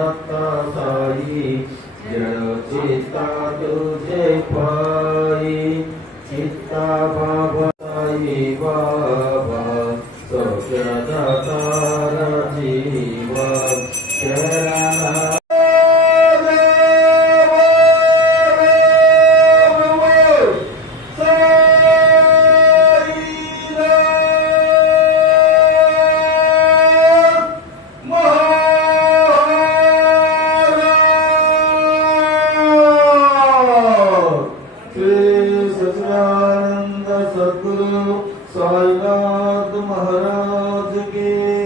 दत्ता साई जय चित्ता तुझे पाई चित्ता बाबा साई बाबा सौख्य दाता जीवा शरणा सच्चिदानंद सद्गुरु साईनाथ महाराज की